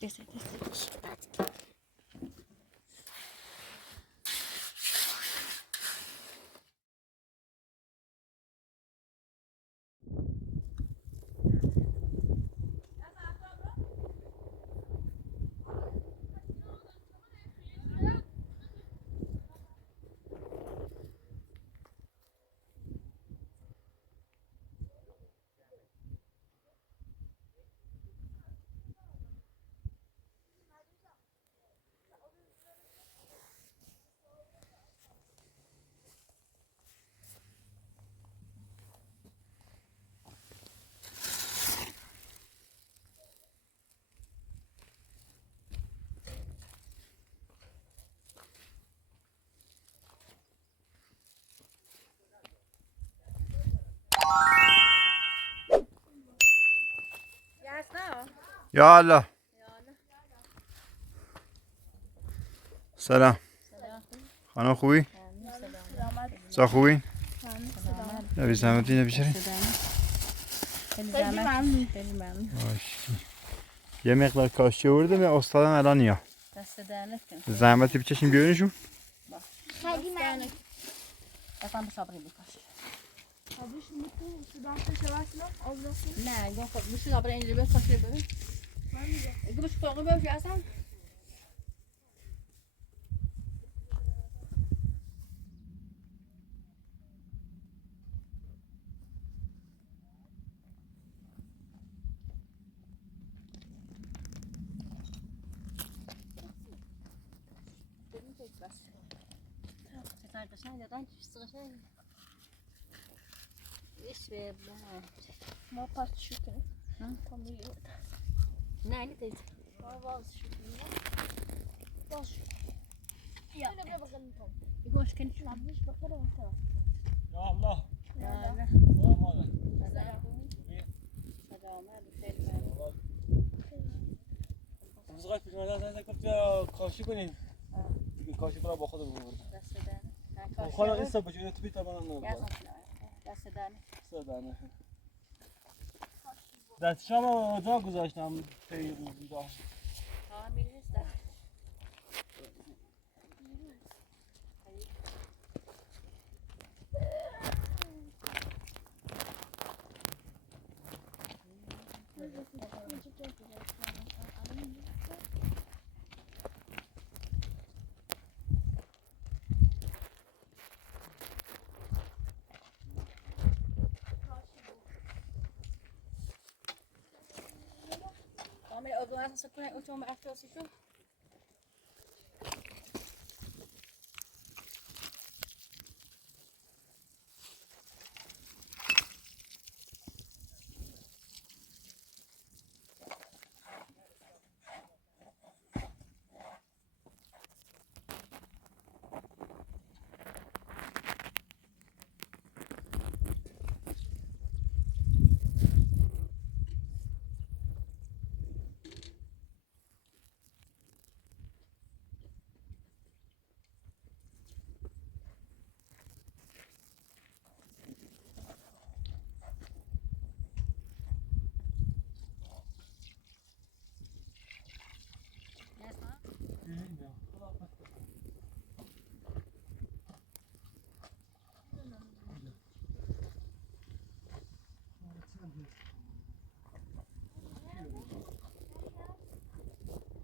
This. یا الله سلام خانم خوبی؟ سا خوبی؟ نبی زحمتی نبی چرین؟ خیلی ممنون. یه مقدار کاشی آورده به استادم الان یا دست دهنت کن. زحمتی بچشیم بیارینشون؟ خیلی ممنون. Efendim bir sabrı bir kaç. Abi şimdi bu sudan taşıvarsın Allah'ım. Ne, yok bu şu sabrı ince bir kaçıyor böyle. Ben de. Bu şu koku böyle asan. قشنگ دادن چیست قشنگ ایش به ما پات شکن. Tam iyi. نه نه تیز Vaz şükür. Vaz şükür. Ya. Şöyle bir bakalım tam. bir koş kendi şu Yanlış bakalım tamam. Ya Allah. ya Selam aleyküm. سلام علیکم روز قبل پیش اومدن گفت بیا کاشی کنیم. دیگه کاشی کنم با خودم بردم. دست دهن خاله این سب بچه تو بیت منم نه. دست دهن سدانه. دستشام جا گذاشتم خیلی روزا. ها میریز ده Kami ogoan sa kunay utong maafto sito.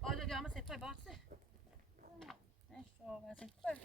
Olha, já mas você foi boxe? É só, você foi.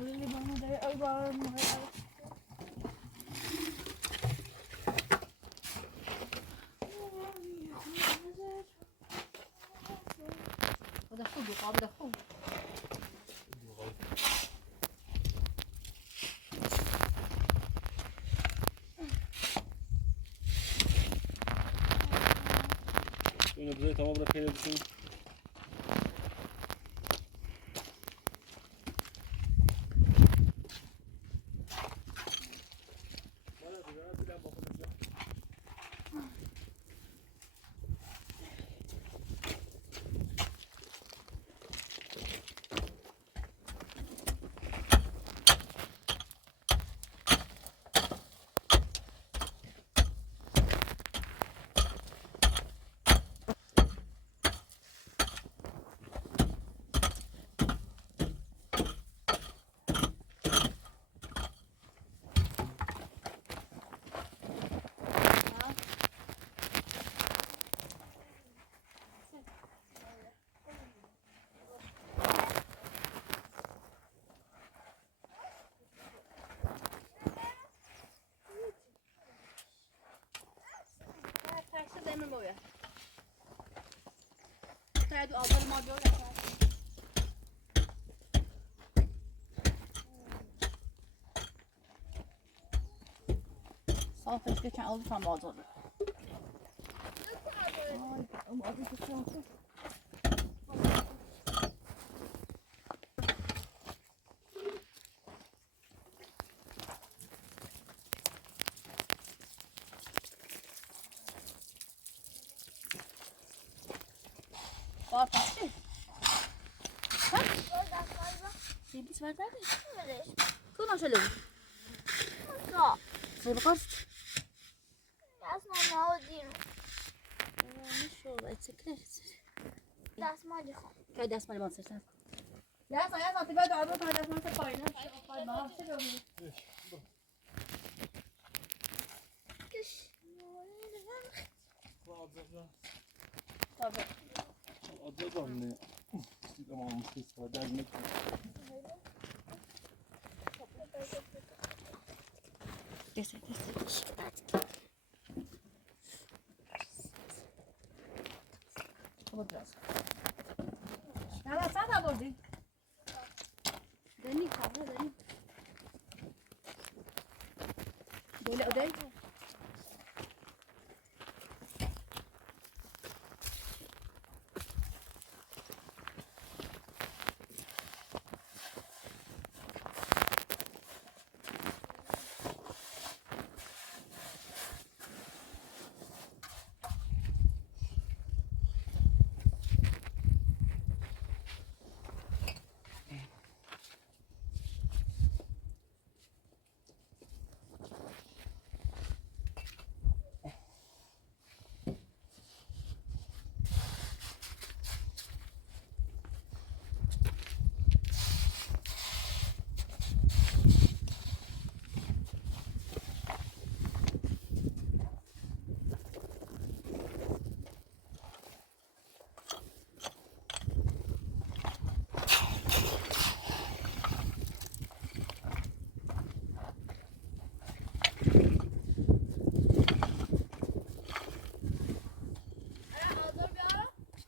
Really bana da ay var mı? بده خوب بخواه بده خوب اینو بذاری تمام رو پیدا بکنیم. من باید تا دو اول ما بیاید صافش که چند اول فهم بازار Varför? Det blir svårt där. Kunna köra lugnt. Ja. Så det kostar. Jag ska ha din. مش والله تسكرت. دست ما دیخوام. که دست مال من سرسن. یا سایه ساعتی بعد آدم تا دست من سر پایینه. پای ما چه بگی؟ کش. طبعا. Adamım ne? Ama almışız sonra dermek. Destek. Tamam biraz. Ya sen de buradın. Deni kahve deni. Böyle ödey.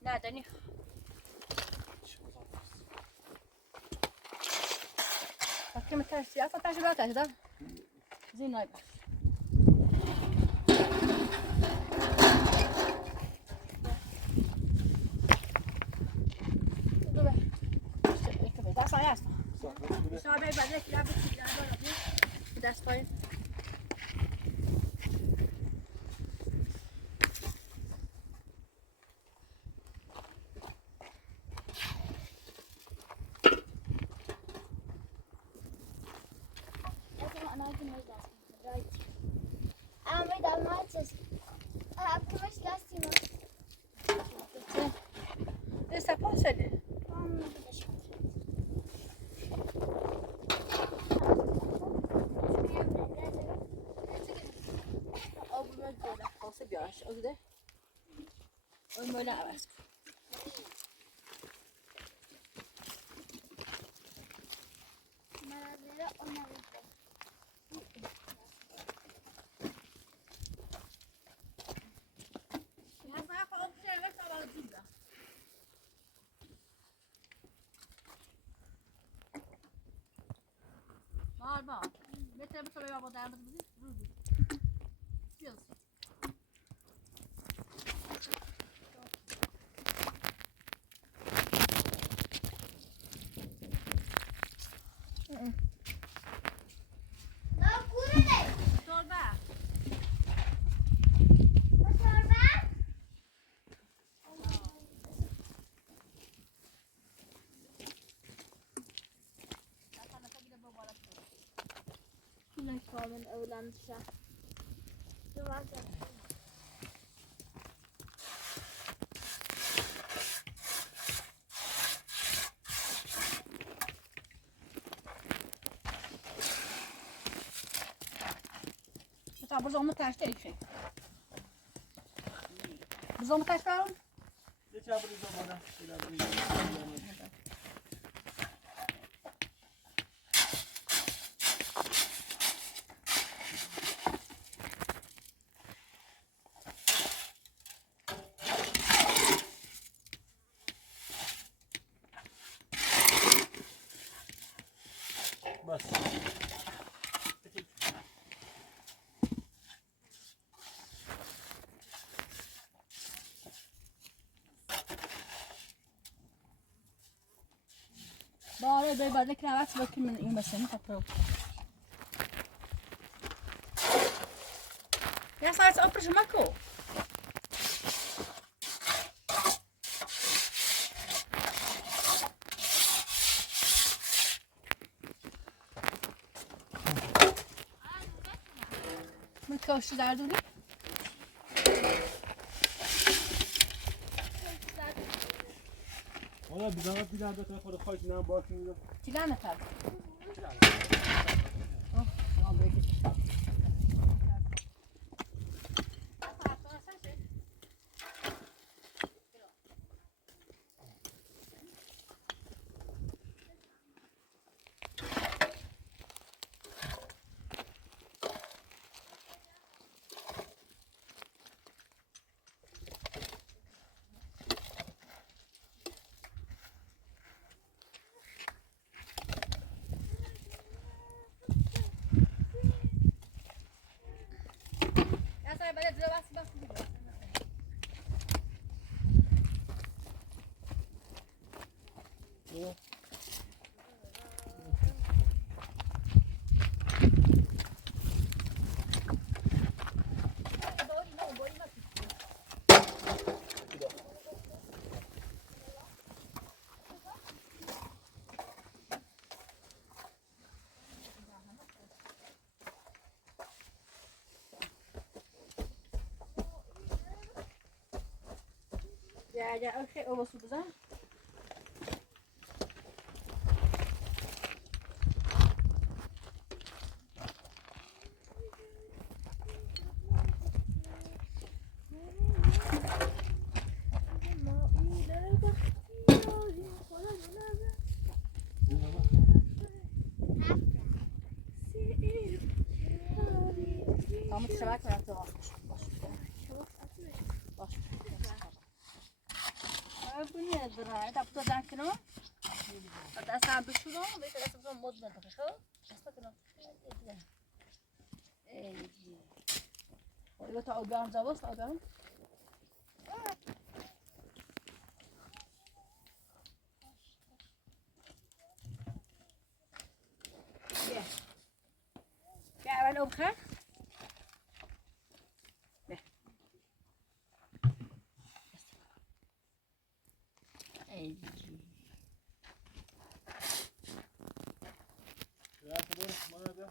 نه دنی وقتی مترسی اصلا تاشو برات ده زين نايب دست پای است شابه بعد یا دست پای لسه پاسلی آب رو جوله پاس بیارش آزده اون مولا عوض کن من Var. Beter bir soruya bakar mısınız? Yes. Torba. Kamen öğlenmişler. Mesela buzağımı terste yüksek. Buzağımı ters verin. Geç abi bana. Bas. Bara böyle kravat bakayım ben yemesini kapıyorum. Ja, sa opra mako. Met koosje daar doen. Valla bir zahmet bir daha da tarafa da kaçından bakın. Tigana tabii. Oh, tamam böyle. Saya balik dulu bas. Yok. Ya, oké, was goed dan. Kamu teşekkür ederim. Bu nedir ha? Da bu da kino. Da sen bir şunu, bir de sen mod ne takıyor? Aslında kino. Evet, ogan zavos, ogan. Gel. Gel ben opga. Ya kadar bana da.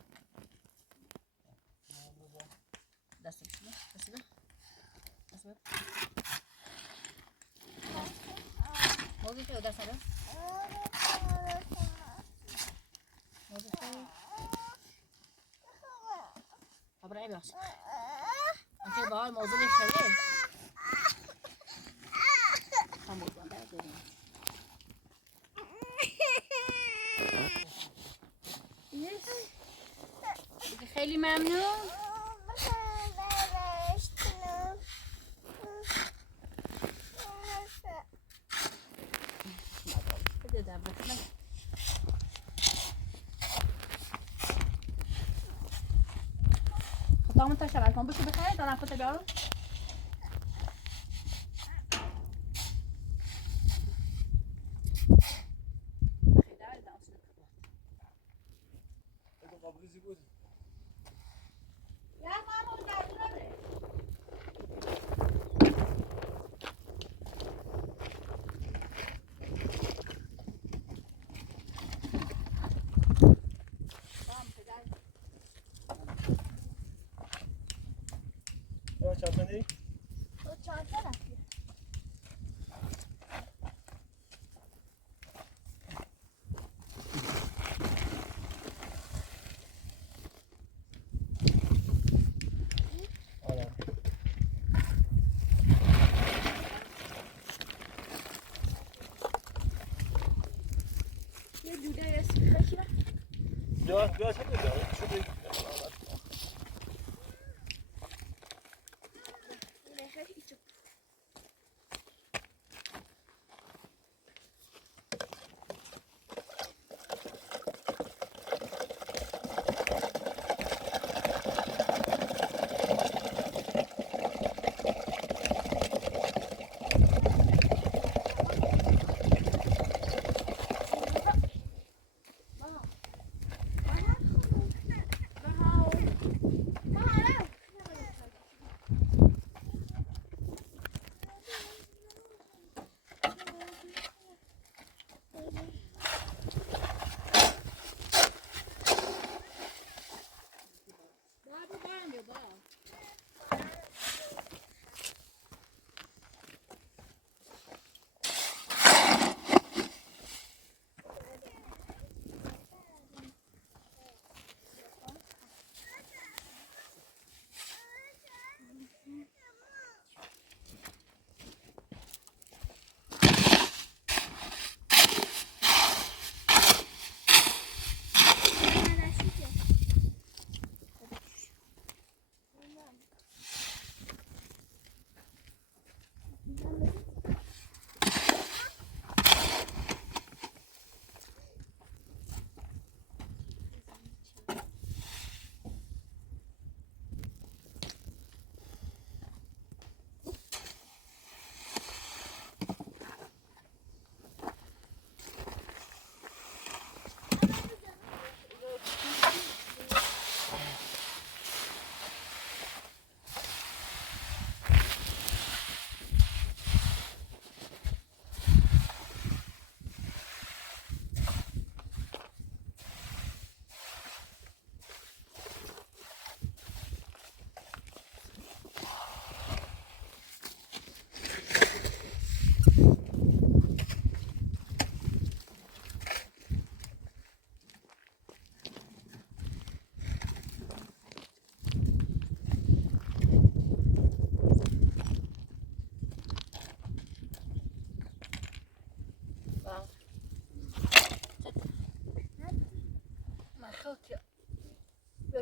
Nasıl? Mau gitu udah sadar? Mau gitu? Apa ini bos? Nanti bawa mau beli sekali. Kamu buat apa ini? Yes. خیلی ممنون. بده دبت من. خب دامن تا شبت کن بشو بخیر دارم خودت بیارم. قبلیزی بود. یا مامان دردونه. یا چند تنی؟ تو چند تا رفتی؟ آره. یه جوده یه سیخه بیا چند تا شده. نخه هیچ.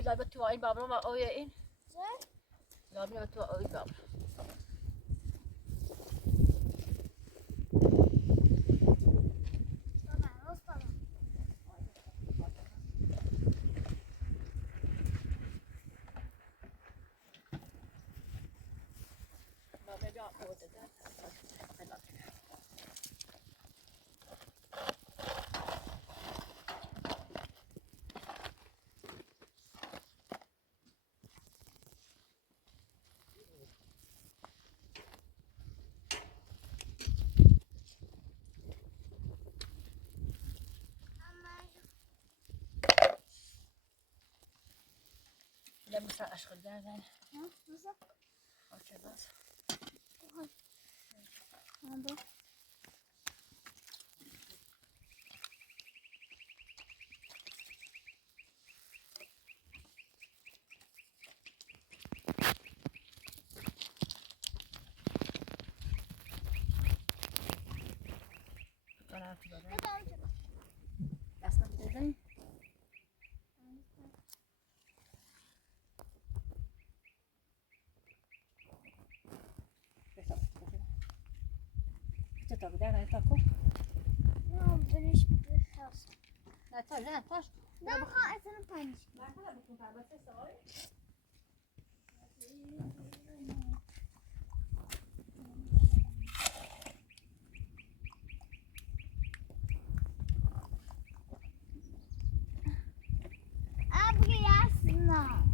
لعبة توعي بابا ما قوية إيه؟ لعبة توعي بابا. لا بس أشغل ده ها Nasıl? أشغل Oldu. أنا أعتبر Hadi amca. أصلا بدي tak där ett taco. Ja, bin ich beherrscht. Nej, ta det här först. Dann kann ich eine Pein. Nej, ta det på pappa så så. Aber jasna.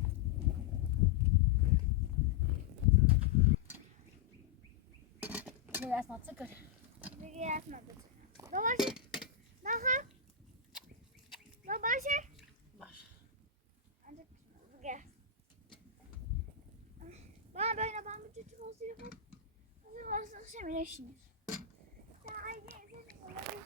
Nu är snart socker. Aber jasna bitte. Babası. Nachher. Babası. Baş. Ancak gel. Ben böyle ben bir tütü olsun yapayım. O zaman sana şemileşiniz. Ya aynı senin olayı.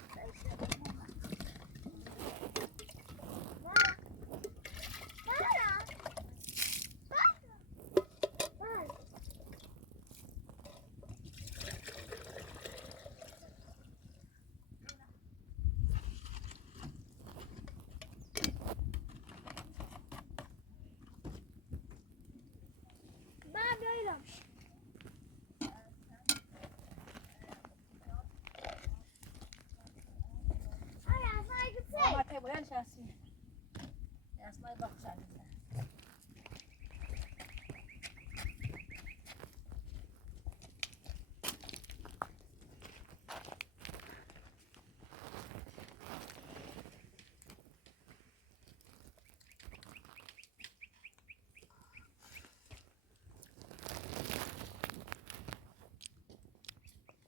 Ben böyle olmuş. Ay ya saygı say. Mamma tar början känns ju. Jag smör bort så här lite.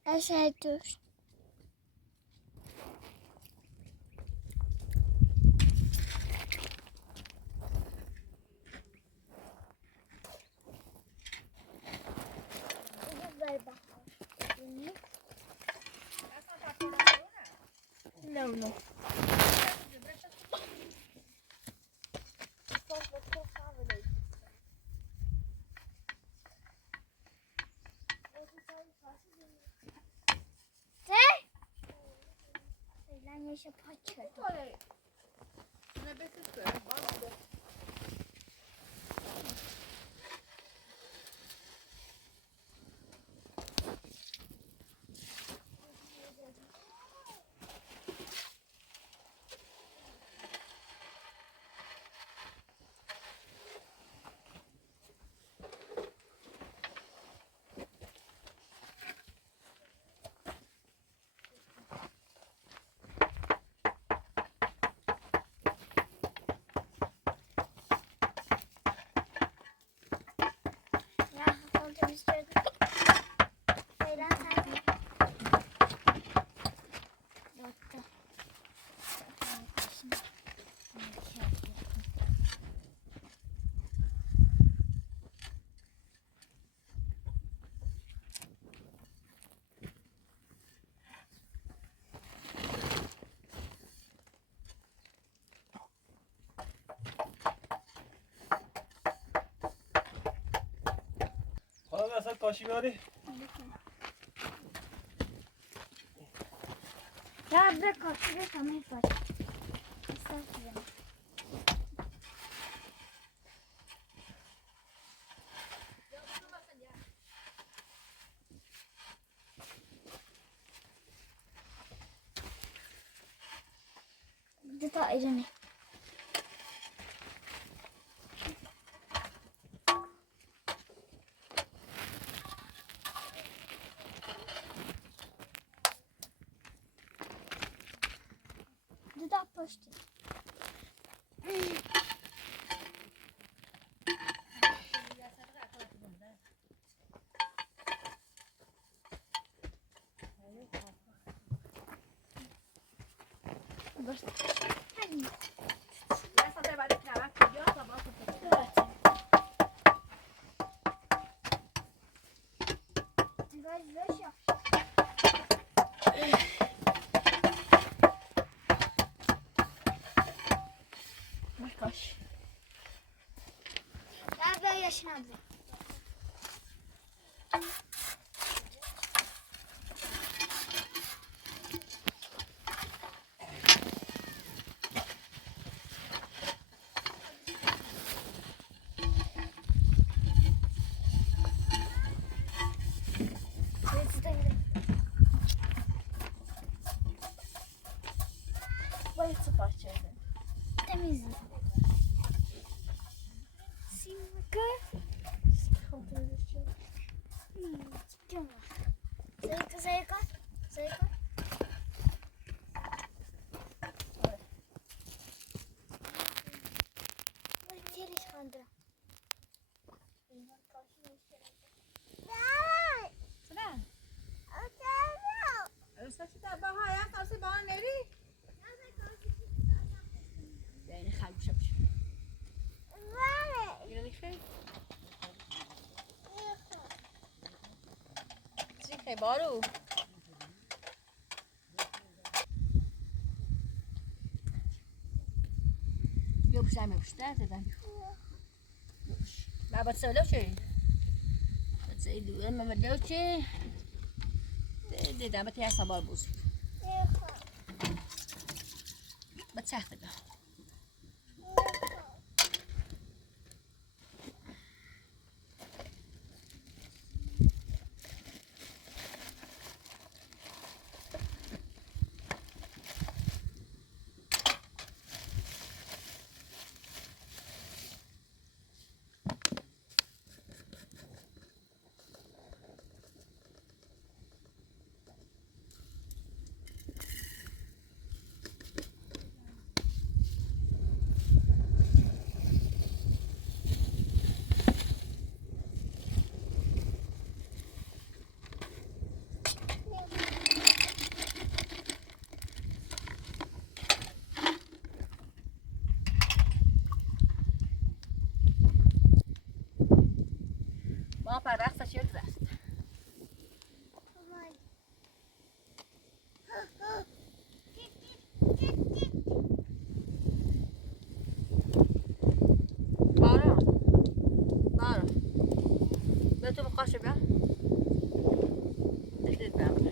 Aşağı dur. Ver bakalım. No. Lan yaşa paçka. Ne bekliyorsun? Bak. Ya son temizledim. Seyran sen de. Dörtte. حالا اصلا کاشی میاری؟ Ya bir kaçırıyor tamam hiç var. Estağfurullah. Dita elini. Dita poştu. Basta. Hadi. Jag sa det var det knäpp. Jag sa bara så. Gaz yaşa. Baş. Ya böyle yaşına bize. میزی سیمکه سیکا تیریش خانده سلام ارساسی تا با های خاصی با نری یعنی خلوش بشه اینو میخوای چی خیلی بارو يوبش عم يوبش ده ده يوبش ما بتسولفش بتسأل اما ما تجاوبش ده بتاع صبار بوس بتساعد ده ما برقصش یک رفت بارا بارا به تو بخواشه بیا دلت بیا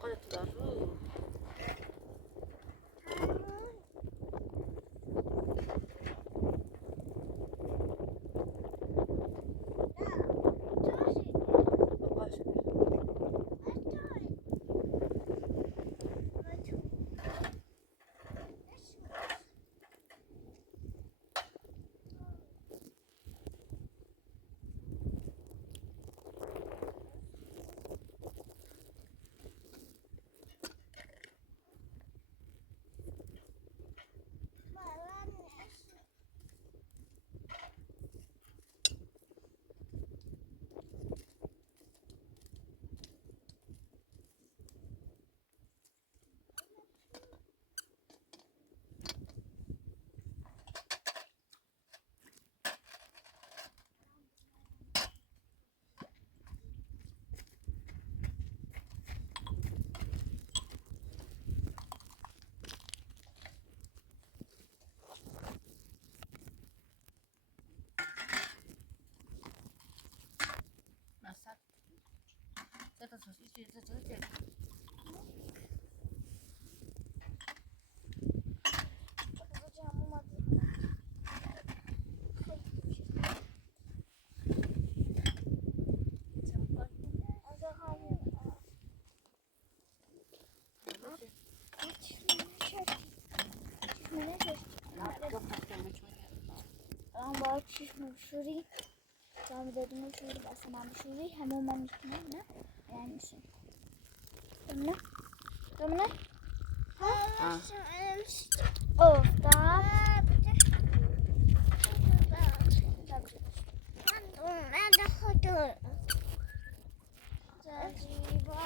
خودت دار رو بخواشه Masak. Saya terus isi sesuatu. با چشم شوری جام دادیم شوری بس من شوری همون من میکنم نه یعنی چی نه نه افتاد من خودم زیبا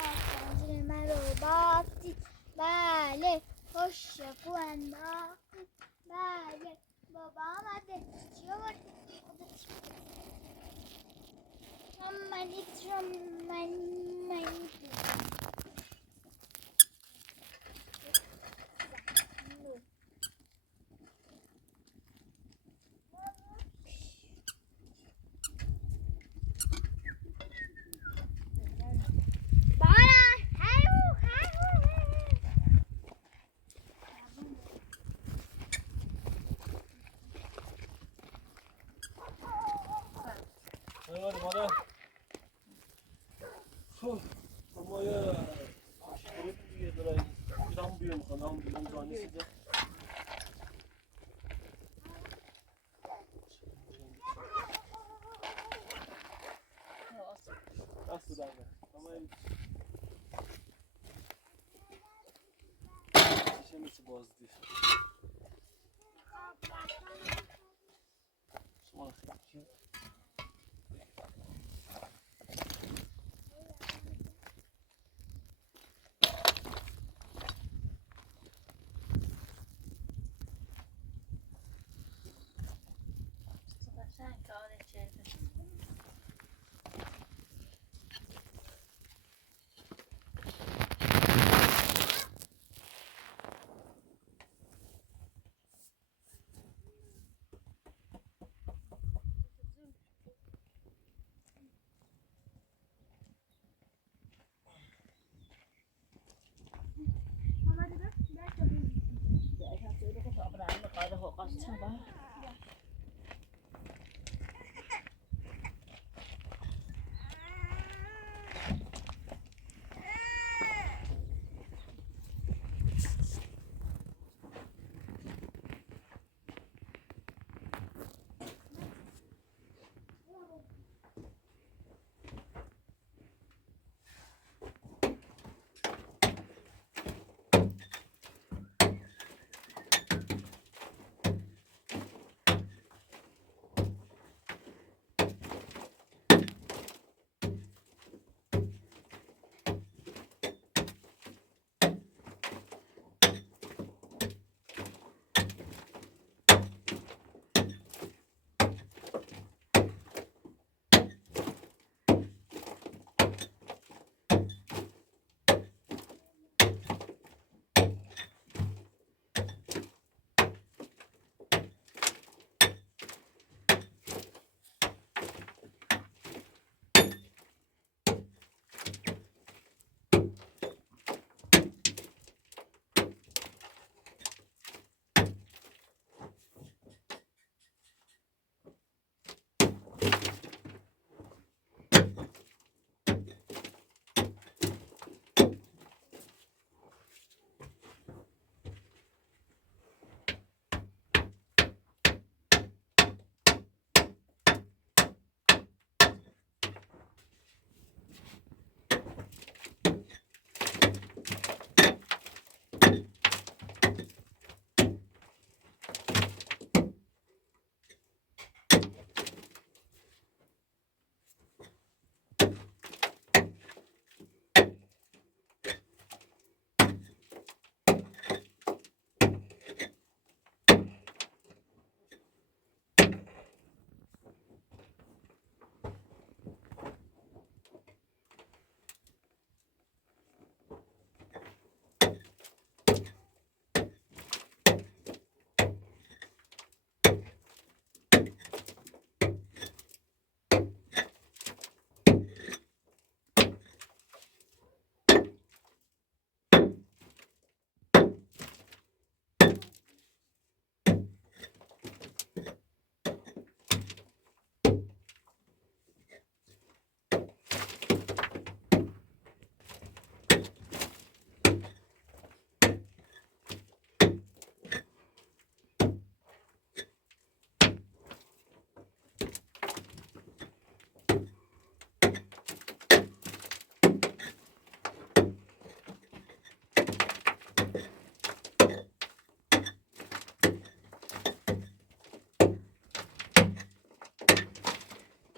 من رو بافتی بله خوش کو انداختی بله بابا آمده چی آورد من Hadi bana. Ama ya. موزانی سیده دست بودن چه میشه بازدید شما خیلی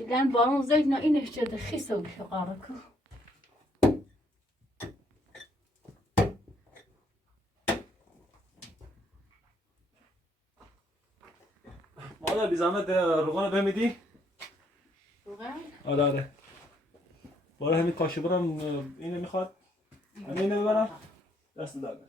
Giden bana uzak na inişçede xisa bir şey qarıkı. مادر بی زحمت روغن بمیدی؟ روغن؟ آره برای همین کاشی برم اینو میخواد همینو ببرم دست دارم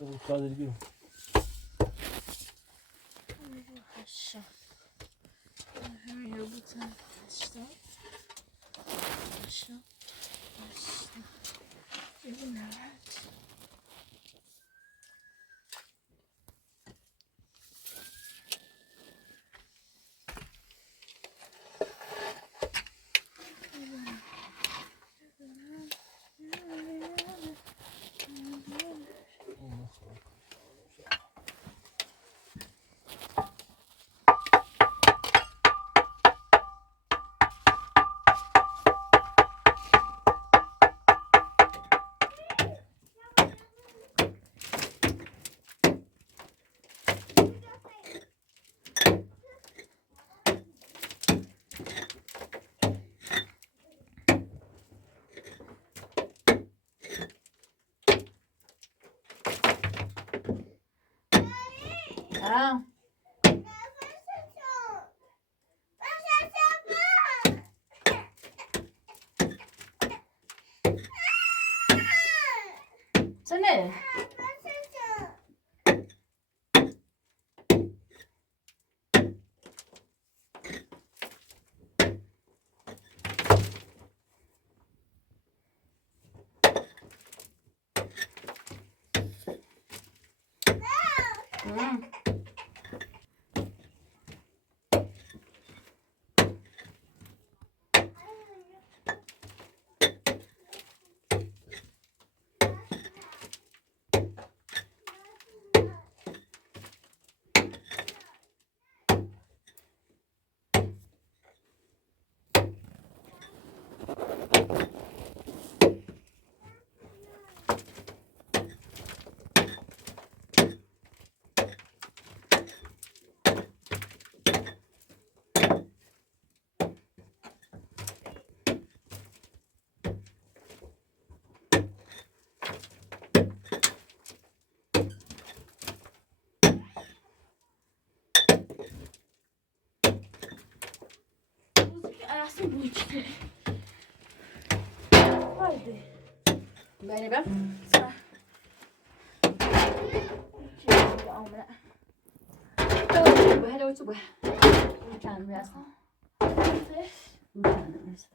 Kadir gibi. Aşağı. Böyle bu tarafa işte. Aşağı. Aşağı. Evet. Ha. Sen ne? Hmm. Arasın bu içki. Haydi. Beni bak. Sen. Şimdi amına. Bu hele uçu bu. Bir tane biraz. Bir tane biraz.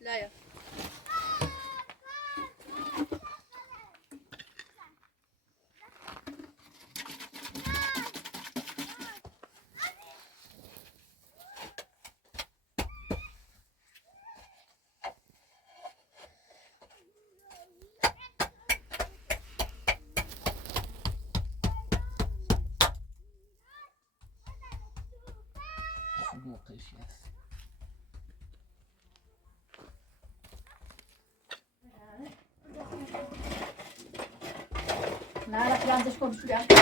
لا يا ازش کنم شو بیاد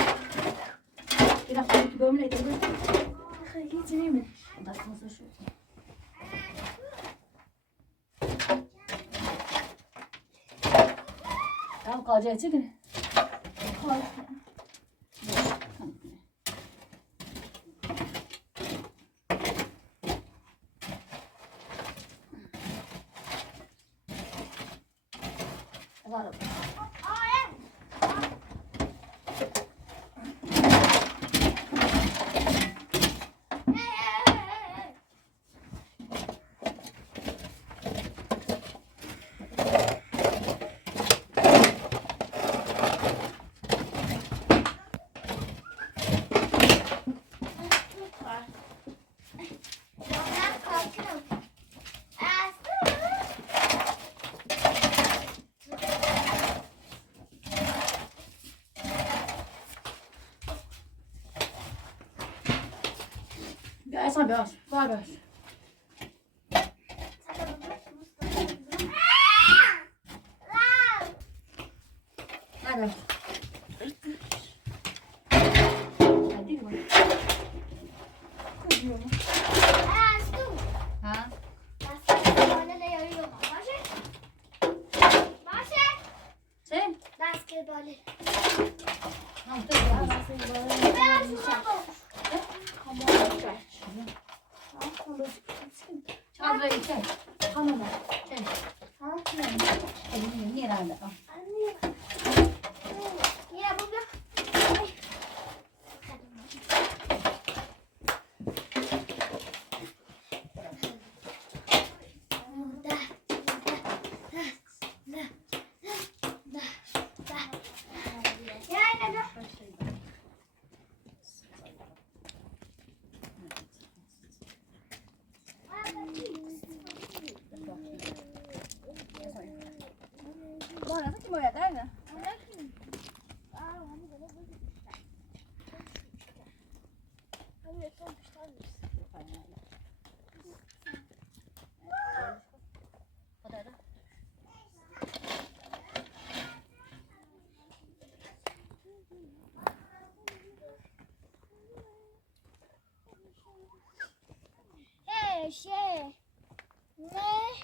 اینا خودی که بمونه ایده خیلی زنیمه دست مزه شو tam قاجه چی کنه بیا اصلا بیاش بار بیاش نرو هدی رو کجیو ها چه؟ Basketball. هم تو چقدر رایی چه؟ خانومه چه؟ نیرنده Mira, baba. Bora, você que morre atrás, né? Şey. Ne?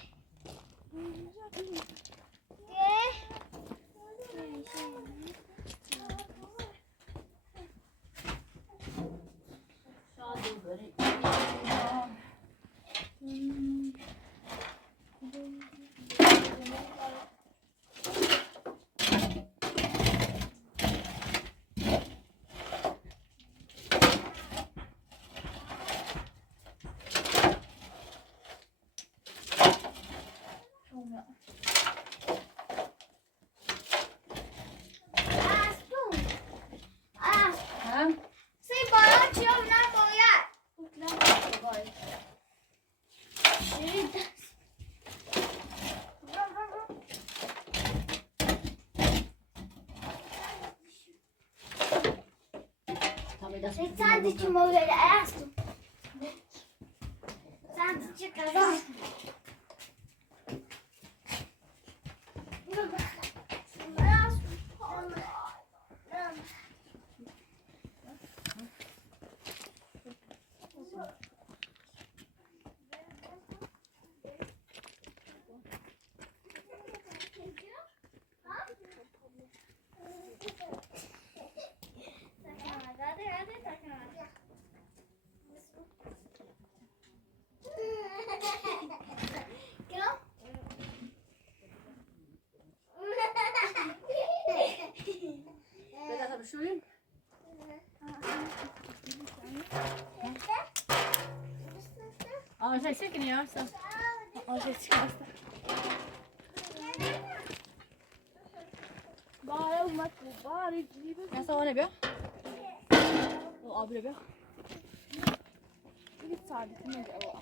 Sadece böyle ayastım. Sadece kazan. Şuyum. Ağaçlar çekiniyorsa. Ağaçlar çıkarsa. Bari olmak bu. Bari. Ben sana ne bir? O abi bir. Bir saat mi o?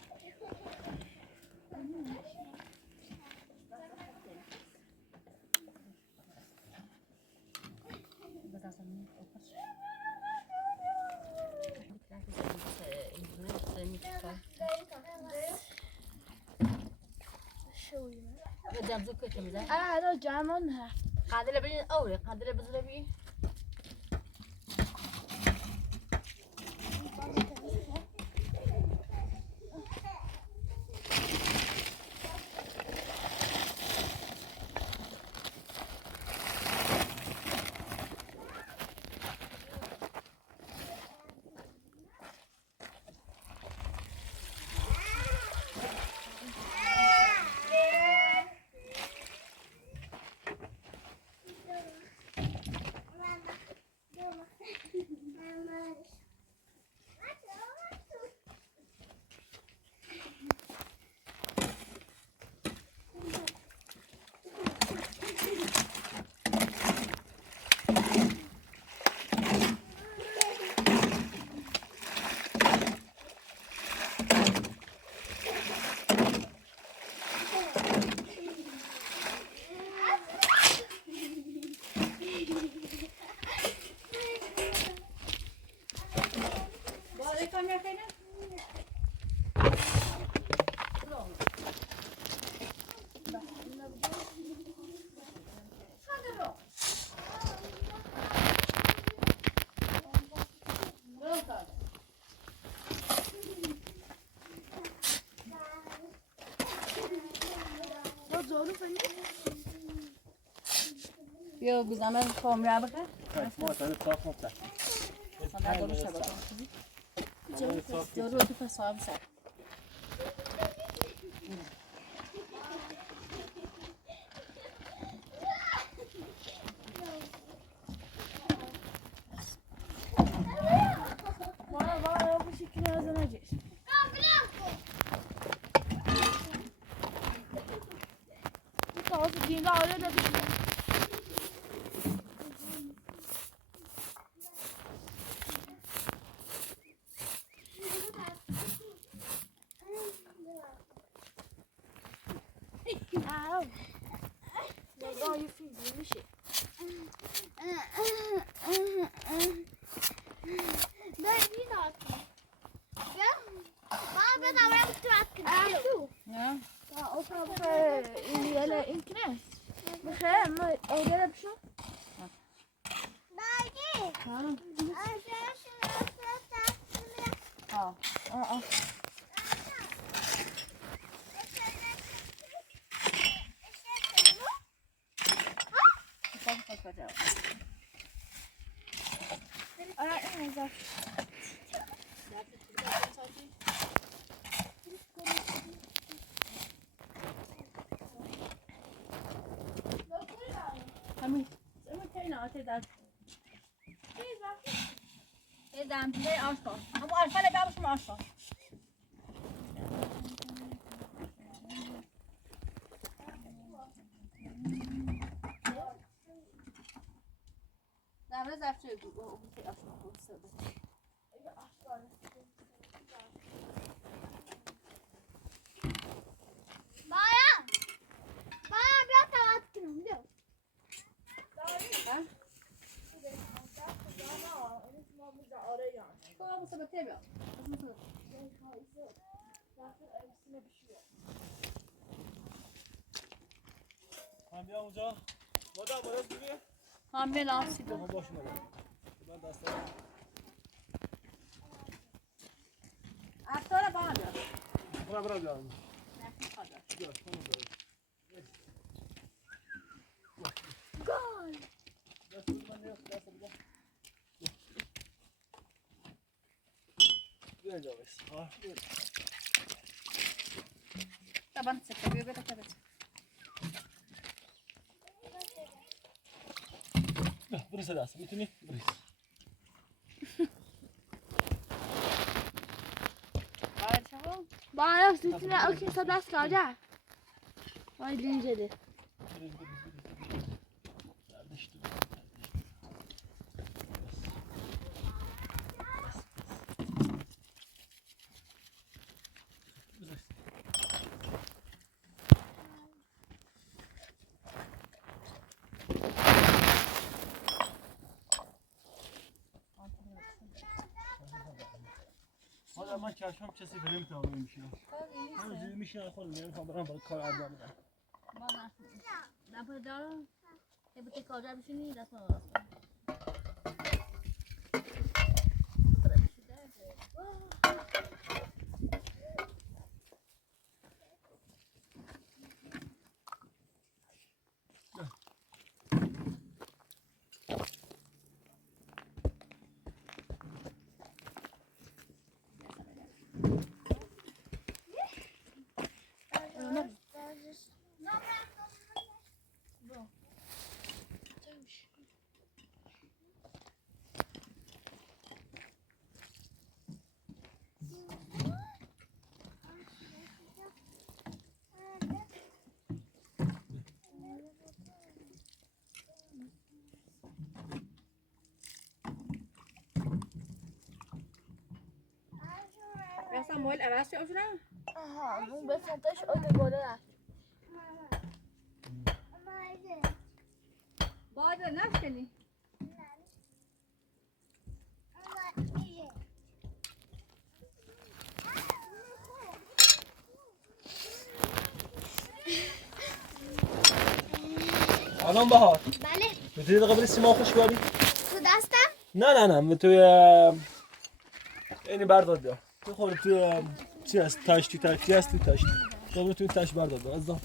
جاب زوجك كم زين؟ هذا جامون ها. قادر بين أولي قادر بزربي بیا بزنم کامرا بخیر. ما تا صاف مفتح. من درست شد. جارو تو فساد سر. Bana bu şekilde yazılacak. Bu tavası dinde öyle de bir şey. Au. Ya you feel bir şey. Ben yine attım. Ya. Bana ben avra bitti attım. Ya. Ya o tarafta yele inkine. Bir şey mi? Öyle bir şey. Dayı. Ha. Ha. Aa. Hamid. Ama teyna atedar. Edem tey aşko. Ama arfale babuşum aşko. Davre zafçı o tey aşko. Bana biraz daha attım biliyor musun? Ha? Kola bu sabah tey biraz. Hamdi amca. Moda burası gibi. Hamle lafsido. Ama boşuna bak. Ben de hastayım. Aktora bana biraz. Bırak canım. Nefis kadar. Gel, tamam böyle. Gol. Gel, şuradan ne yok, gel, gel. Gel canım. Ha, gel. Taban sekiyor böyle tabii. Gel, burası da asıl. Bitini, burası. Hayır çabuk. Bana sütüne o kimse ders kalacak. Vay linceli. Kardeştim. Valla ben çarşamba çası benim tavrıymış ya. Ben üzülmüş ya oğlum benim tavrım bak kar ardam da. Bana. Ben böyle dalı. Bu tek kalacak bir şey değil aslında. Ya Samuel عوض شد شده؟ Aha, bu besantış o da böyle. باید نشکنی الان بهار بله میتونی قبل سیما خوش باری؟ تو دستم نه توی اینی بردار بیا بخور توی چی هست تاشتی هست توی تاشتی قبل توی تاش بردار بیا از دام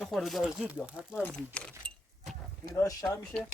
بخور دار زود بیا حتما زود بیا این راه شب میشه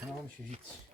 تمام شدید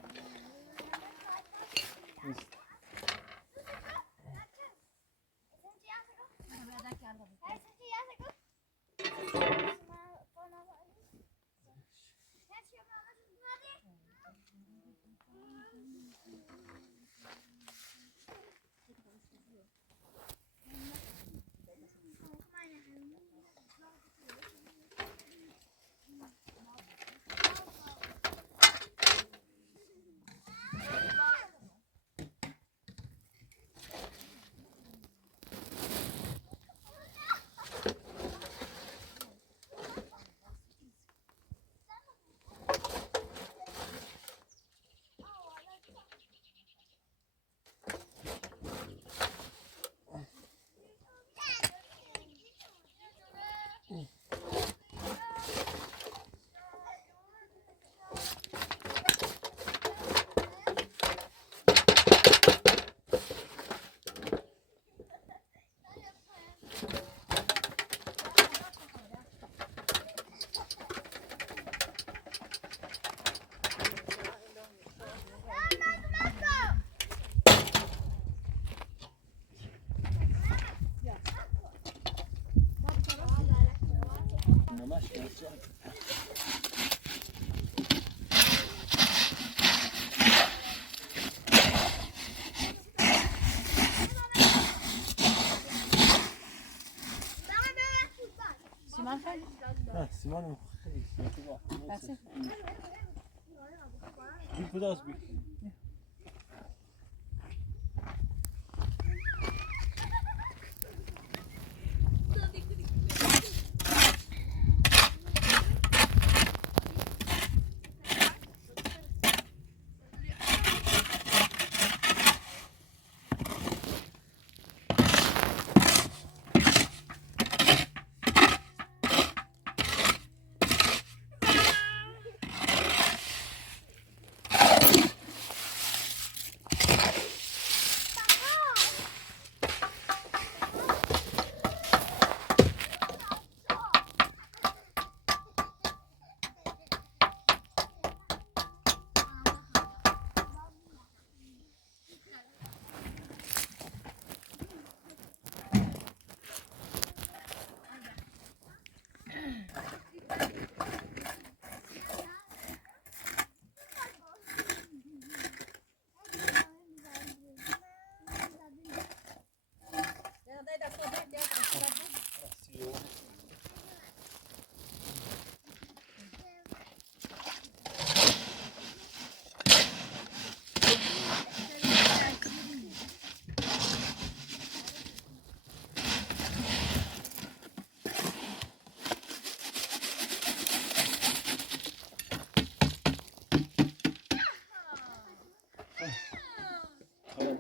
سیمان خیلی بی کداست بی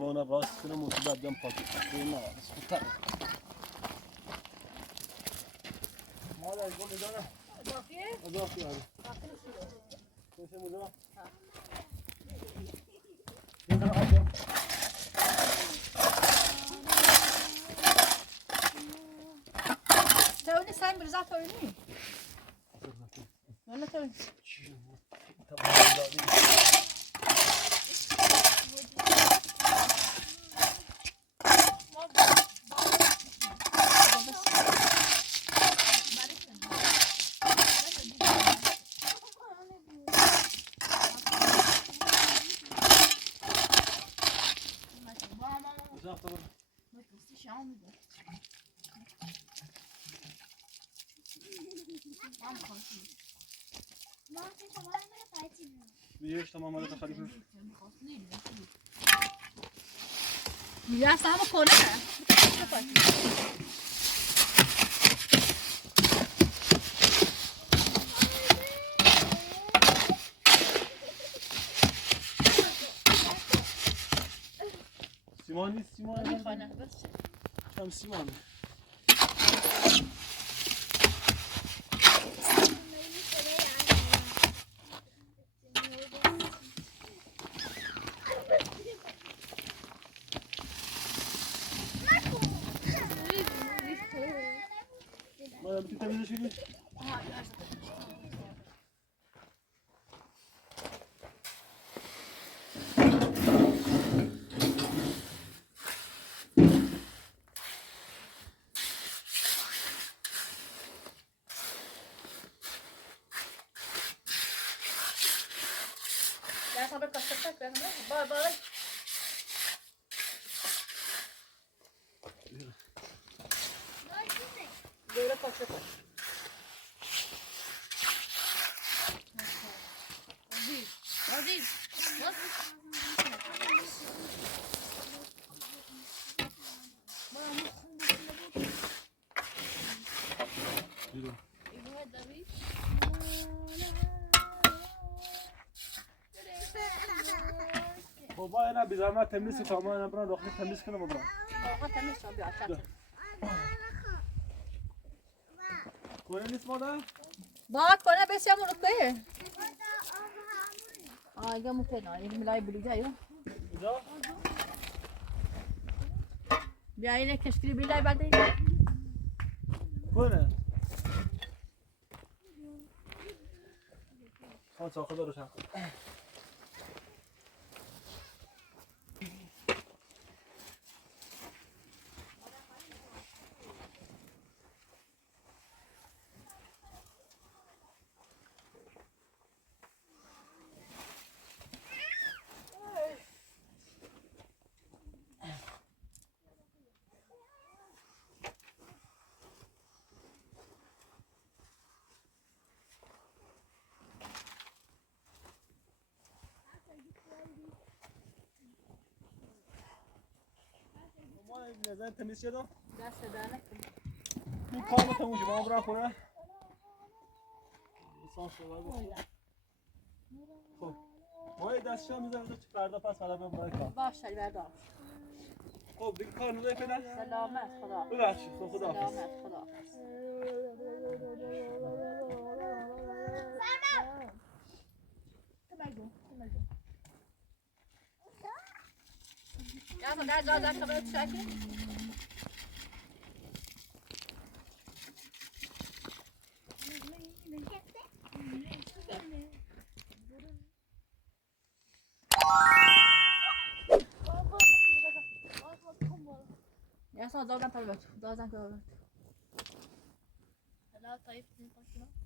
Ona rastına motivadden patlatıyor. Ne? Skuter. مادر گل میدانم اضافیه؟ اضافی آره آخر شروع. کسی موزه ها. میدانم آجام تونی سعی برزا تونی. ولی تونی. تمام دادی اضافه بیش تمام مال تخلیف یا سام کنه. سیمان نیست سیمان میخوانه بس. کم سیمان مادر بتی تمیزش کنی یا سام کاسه کنه. بای. دوره کاسه کنه. عزیز. بیرون بابا اینا بی زحمت تمیز کنم ما اینا برام داخل تمیز کنم برام آقا تمیز شو بیا چت. کنه نیست مادر با کنه بس یا مرکه. آگه ممکن आहे ملای بلو جایو. اینجا بیا اینه کشکری بیلای بعد این. کنه خان ساخته روشن ما نزن تمیز شد دست دانه. این کار تموم شد ما برام کنه سان شد خب ما دستشو میذارم تو فردا پس فردا برم برای کار باشه بردار. خب دیگه کار نداری فعلا سلامت خدا. ببخشید خدا حافظ سلامت خدا. یا ما در جا در کبر چاکی. یا سو دادن پر بچه دادن که. حالا طيب نطلع